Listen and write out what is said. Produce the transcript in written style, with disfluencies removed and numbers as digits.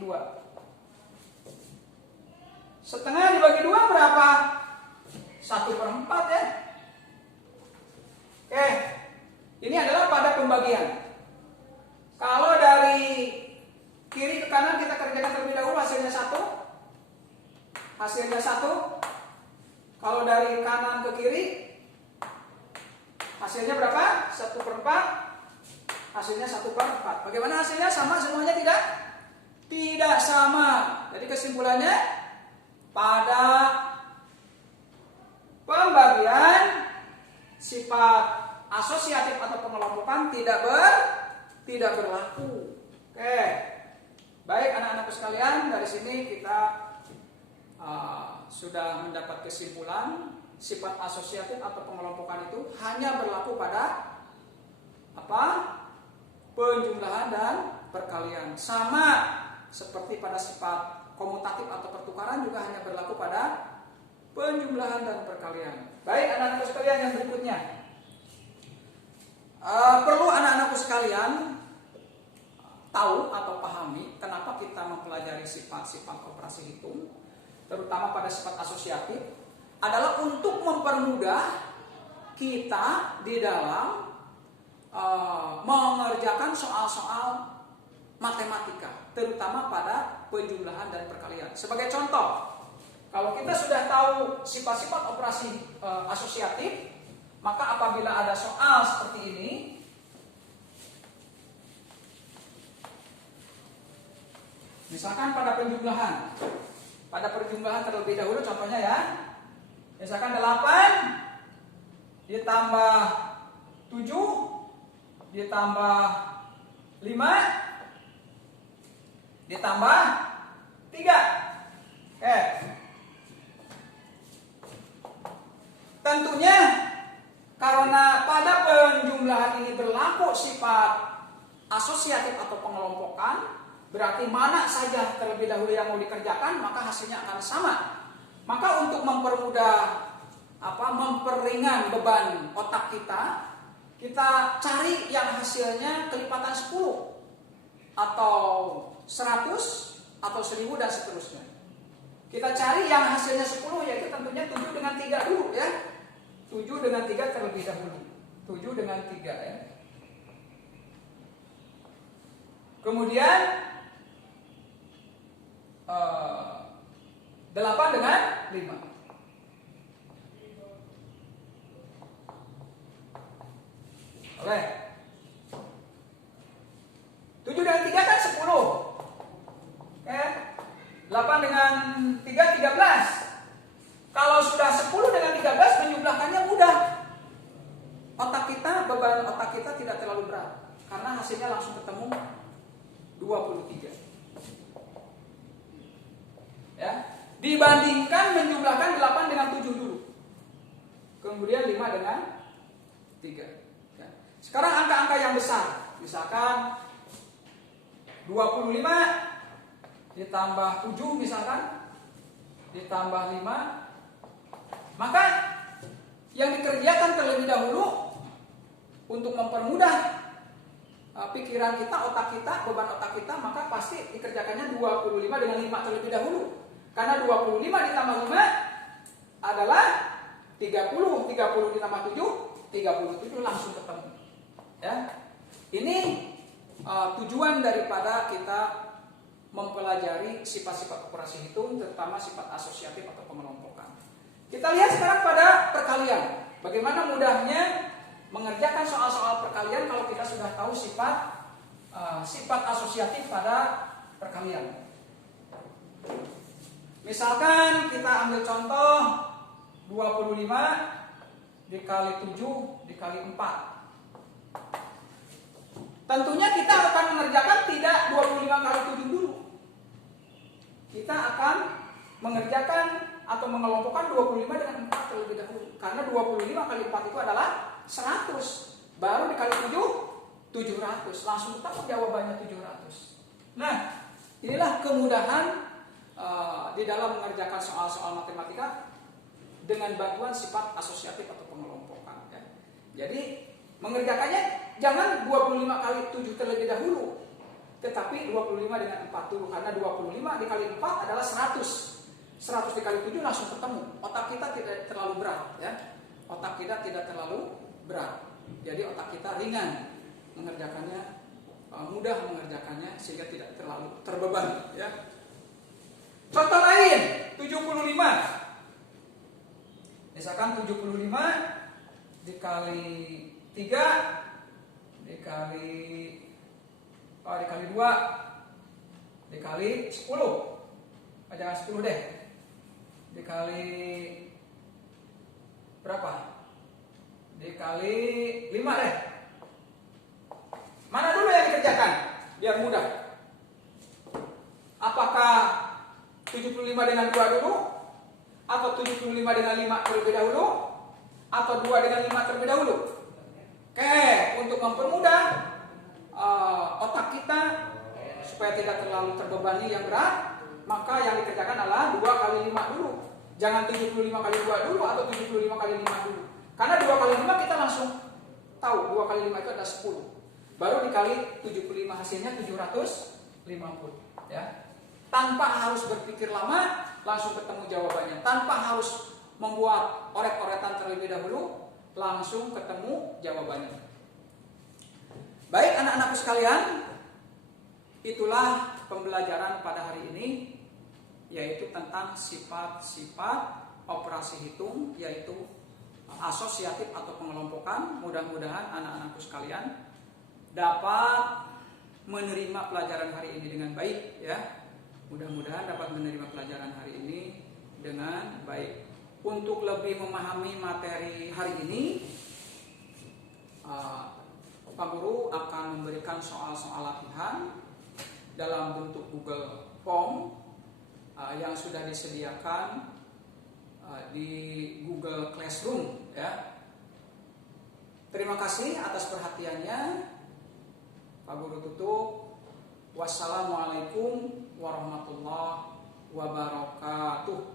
2. Setengah dibagi 2 berapa? 1/4 ya. Oke, ini adalah pada pembagian. Kalau dari kiri ke kanan kita kerjakan terlebih dahulu, hasilnya 1. Hasilnya 1. Kalau dari kanan ke kiri, hasilnya berapa? 1/4. Hasilnya 1/4. Bagaimana hasilnya? Sama semuanya tidak? Tidak sama. Jadi kesimpulannya, pada pembagian sifat asosiatif atau pengelompokan tidak berlaku. Oke. Baik anak-anakku sekalian, dari sini kita sudah mendapat kesimpulan sifat asosiatif atau pengelompokan itu hanya berlaku pada apa? Penjumlahan dan perkalian. Sama seperti pada sifat komutatif atau pertukaran juga hanya berlaku pada penjumlahan dan perkalian. Baik anak-anakku sekalian, yang berikutnya. Perlu anak-anakku sekalian tahu atau pahami kenapa kita mempelajari sifat-sifat operasi hitung, terutama pada sifat asosiatif, adalah untuk mempermudah kita di dalam mengerjakan soal-soal matematika, terutama pada penjumlahan dan perkalian. Sebagai contoh, kalau kita sudah tahu sifat-sifat operasi asosiatif, maka apabila ada soal seperti ini, misalkan pada penjumlahan terlebih dahulu contohnya ya, misalkan 8 ditambah 7 ditambah 5 ditambah 3. Oke. Tentunya karena pada penjumlahan ini berlaku sifat asosiatif atau pengelompokan, berarti mana saja terlebih dahulu yang mau dikerjakan, maka hasilnya akan sama. Maka untuk mempermudah memperingan beban otak kita cari yang hasilnya kelipatan 10 atau 100 atau 1000 dan seterusnya. Kita cari yang hasilnya 10, yaitu tentunya 7 dengan 3 dulu ya. 7 dengan 3 terlebih dahulu. 7 dengan 3 ya. Kemudian 8 dengan 5. Oke. 7 dengan 3 kan 10. Oke. 8 dengan 3 13. Kalau sudah 10 dengan 13 menjumlahkannya mudah. Beban otak kita tidak terlalu berat karena hasilnya langsung ketemu 23. Ya. Dibandingkan menjumlahkan 8 dengan 7 dulu. Kemudian 5 dengan 3. Ya. Sekarang angka-angka yang besar. Misalkan 25 ditambah 7 misalkan, ditambah 5. Maka yang dikerjakan terlebih dahulu untuk mempermudah pikiran kita, otak kita, beban otak kita, maka pasti dikerjakannya 25 dengan 5 terlebih dahulu. Karena 25 ditambah 5 adalah 30, 30 ditambah 7, 37 langsung ketemu. Ya. Ini tujuan daripada kita mempelajari sifat-sifat operasi hitung, terutama sifat asosiatif atau pengelompokan. Kita lihat sekarang pada perkalian. Bagaimana mudahnya mengerjakan soal-soal perkalian kalau kita sudah tahu sifat asosiatif pada perkalian. Misalkan kita ambil contoh 25 dikali 7 dikali 4. Tentunya kita akan mengerjakan tidak 25 kali 7 dulu. Kita akan mengerjakan atau mengelompokkan 25 dengan 4 terlebih dahulu. Karena 25 kali 4 itu adalah 100. Baru dikali 7, 700. Langsung tahu jawabannya 700. Nah, inilah kemudahan di dalam mengerjakan soal-soal matematika dengan bantuan sifat asosiatif atau pengelompokan. Ya. Jadi, mengerjakannya jangan 25 kali 7 terlebih dahulu. tetapi 25 dengan 40, karena 25 dikali 4 adalah 100. 100 dikali 7 langsung ketemu. Otak kita tidak terlalu berat, ya. Otak kita tidak terlalu berat. Jadi otak kita ringan mengerjakannya, mudah mengerjakannya sehingga tidak terlalu terbebani, ya. Contoh lain, 75. Misalkan 75 dikali 3 dikali 2 dikali 10. Jangan 10 deh. Dikali berapa? Dikali 5 deh. Mana dulu yang dikerjakan? Biar mudah. Apakah 75 dengan 2 dulu? Atau 75 dengan 5 terlebih dahulu? Atau 2 dengan 5 terlebih dahulu? Oke, untuk mempermudah otak kita supaya tidak terlalu terbebani yang berat, maka yang dikerjakan adalah 2 kali 5 dulu. Jangan 75 kali 2 dulu atau 75 kali 5 dulu. Karena 2 kali 5 kita langsung tahu 2 kali 5 itu ada 10. Baru dikali 75 hasilnya 750, ya. Tanpa harus berpikir lama, langsung ketemu jawabannya. Tanpa harus membuat oret-oretan terlebih dahulu, langsung ketemu jawabannya. Baik anak-anakku sekalian, itulah pembelajaran pada hari ini, yaitu tentang sifat-sifat operasi hitung, yaitu asosiatif atau pengelompokan. Mudah-mudahan anak-anakku sekalian dapat menerima pelajaran hari ini dengan baik, ya. Mudah-mudahan dapat menerima pelajaran hari ini dengan baik. Untuk lebih memahami materi hari ini, Pak Guru akan memberikan soal-soal latihan dalam bentuk Google Form yang sudah disediakan di Google Classroom, ya. Terima kasih atas perhatiannya. Pak Guru tutup. Wassalamualaikum warahmatullahi wabarakatuh.